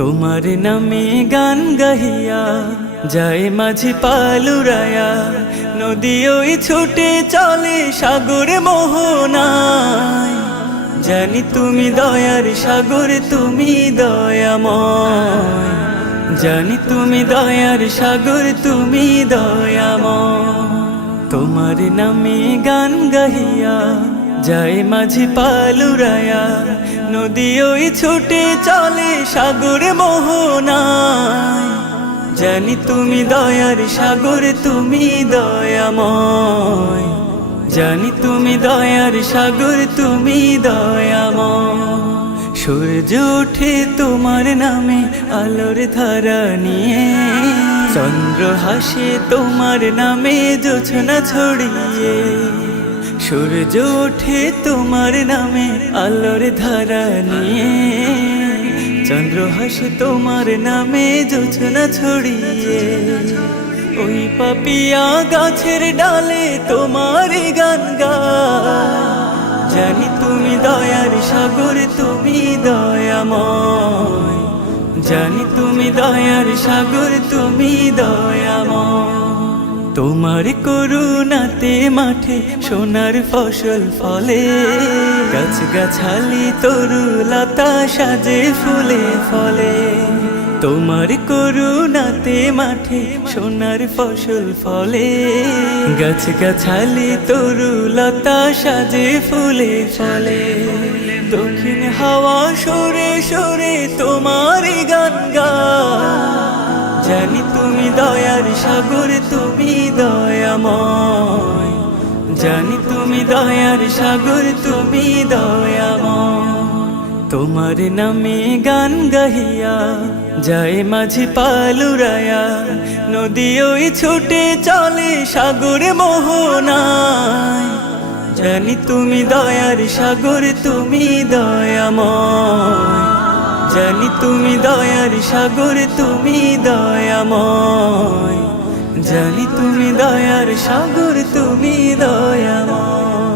তোমার নামে গান গাহিয়া যায় মাঝি পালুরায়া, নদী ওই ছুটে চলে সাগরে মোহনায়। জানি তুমি দয়ার সাগর, তুমি দয়াময়। জানি তুমি দয়ার সাগর, তুমি দয়াময়। তোমার নামে গান গাহিয়া যায় মাঝি পালুরায়া, নদী ওই ছুটে চলে সাগরে মোহনায়। জানি তুমি দয়ার সাগর, তুমি দয়াময়। জানি তুমি দয়ার সাগর, তুমি দয়াময়। সূর্য ওঠে তোমার নামে আলোর ধারা নিয়ে, চন্দ্র হাসে তোমার নামে জোছনা ছড়িয়ে। সূর্য ওঠে তোমার নামে আলোর ধারা নিয়ে, চন্দ্র হাসে তোমার নামে জোছনা ছড়িয়ে। ওই পাপিয়া গাছের ডালে তোমার গান গায়। জানি তুমি দয়ার সাগর, তুমি দয়াময়। জানি তুমি দয়ার সাগর, তুমি দয়াময়। তোমার করুণাতে মাঠে সোনার ফসল ফলে, গাছ গাছালি তরুলতা সাজে ফুলে ফলে। তোমার করুণাতে মাঠে সোনার ফসল ফলে, গাছ গাছালি তরুলতা সাজে ফুলে ফলে। দক্ষিণ হাওয়া সরে সরে তোমার গান গায়। জানি তুমি দয়ার সাগর, তুমি দয়াময়। জানি তুমি দয়ার সাগর, তুমি দয়াময়। তোমার নামে গান গাহিয়া যায় মাঝি পালুরায়া, নদী ওই ছুটে চলে সাগরে মোহনায়। জানি তুমি দয়ার সাগর, তুমি দয়াময়। জানি তুমি দয়ার সাগর, তুমি দয়াময়। জানি তুমি দয়ার সাগর, তুমি দয়াময়।